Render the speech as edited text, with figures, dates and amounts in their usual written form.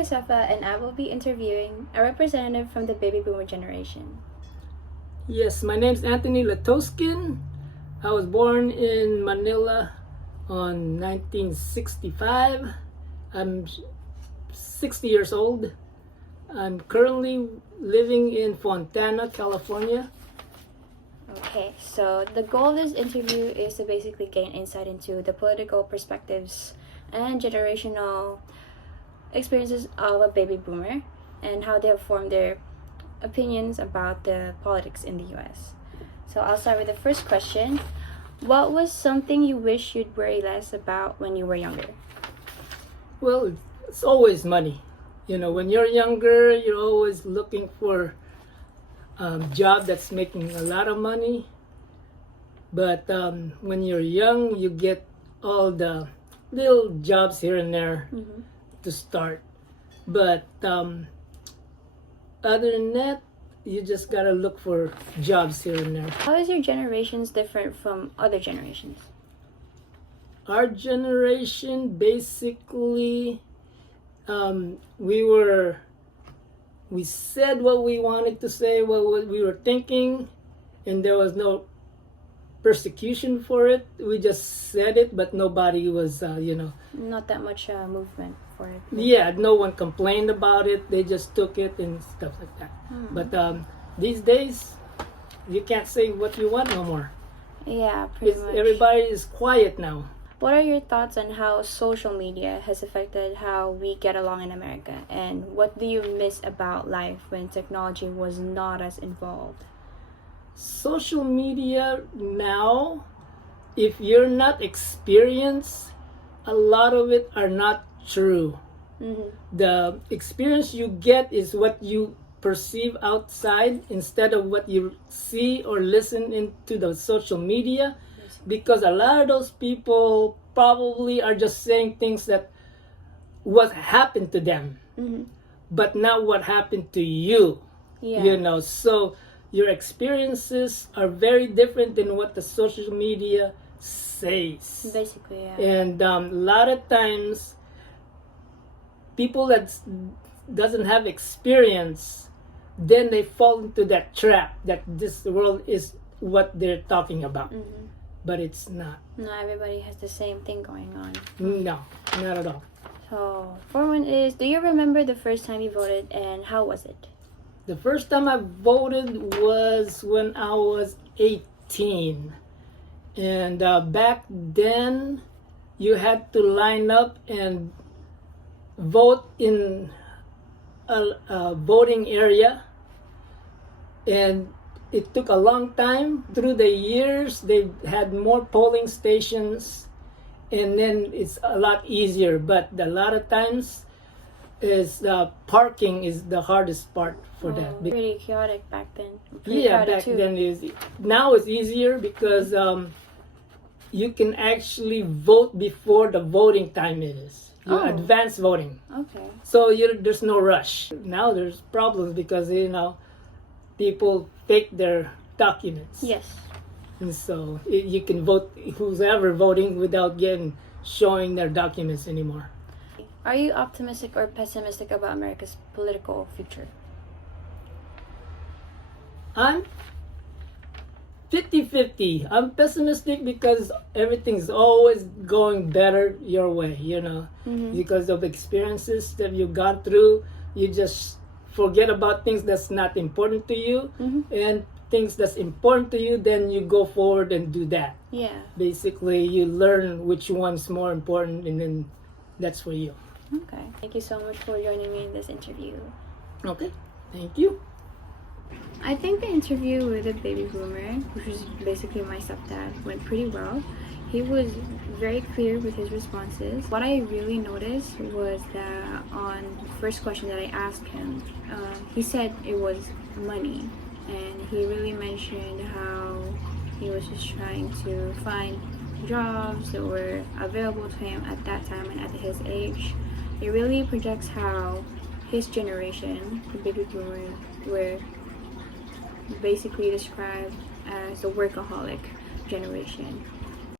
Josefa, and I will be interviewing a representative from the baby boomer generation. Yes, my name's Anthony Latoskin. I was born in Manila on 1965. I'm 60 years old. I'm currently living in Fontana, California. Okay, so the goal of this interview is to basically gain insight into the political perspectives and generational experiences of a baby boomer and how they have formed their opinions about the politics in the US. So I'll start with the first question. What was something you wish you'd worry less about when you were younger? Well, it's always money. You know, when you're younger, you're always looking for a job that's making a lot of money. But when you're young, you get all the little jobs here and there to start. But other than that, you just gotta look for jobs here and there. How is your generations different from other generations? Our generation basically, we said what we wanted to say, what we were thinking, and there was no persecution for it. We just said it, but nobody was, Not that much movement for it. yeah, no one complained about it. They just took it and stuff like that. But these days, you can't say what you want no more. Yeah, pretty much. Everybody is quiet now. What are your thoughts on how social media has affected how we get along in America? And what do you miss about life when technology was not as involved? Social media now, if you're not experienced, a lot of it are not true. The experience you get is what you perceive outside instead of what you see or listen into the social media, because a lot of those people probably are just saying things that what happened to them, but not what happened to you. Yeah. So your experiences are very different than what the social media says. Basically, yeah. And a lot of times people that doesn't have experience, then they fall into that trap that this world is what they're talking about. But it's not. Not everybody has the same thing going on. No, not at all. So, for one is, do you remember the first time you voted and how was it? The first time I voted was when I was 18. And back then, you had to line up and vote in a voting area. And it took a long time. Through the years, they had more polling stations, and then it's a lot easier. But a lot of times, is parking is the hardest part for that. Pretty chaotic back then. Pretty Yeah, crowded back too. then is. Now it's easier because you can actually vote before the voting time is. Advance voting. Okay. So there's no rush. Now there's problems because people fake their documents. Yes. And so you can vote who's ever voting without showing their documents anymore. Are you optimistic or pessimistic about America's political future? I'm 50-50. I'm pessimistic because everything's always going better your way, because of experiences that you've gone through. You just forget about things that's not important to you, and things that's important to you, then you go forward and do that. Yeah. Basically, you learn which one's more important, and then that's for you. Okay. Thank you so much for joining me in this interview. Okay, thank you. I think the interview with a baby boomer, which was basically my stepdad, went pretty well. He was very clear with his responses. What I really noticed was that on the first question that I asked him, he said it was money. And he really mentioned how he was just trying to find jobs that were available to him at that time and at his age. It really projects how his generation, the baby boomers, were basically described as the workaholic generation.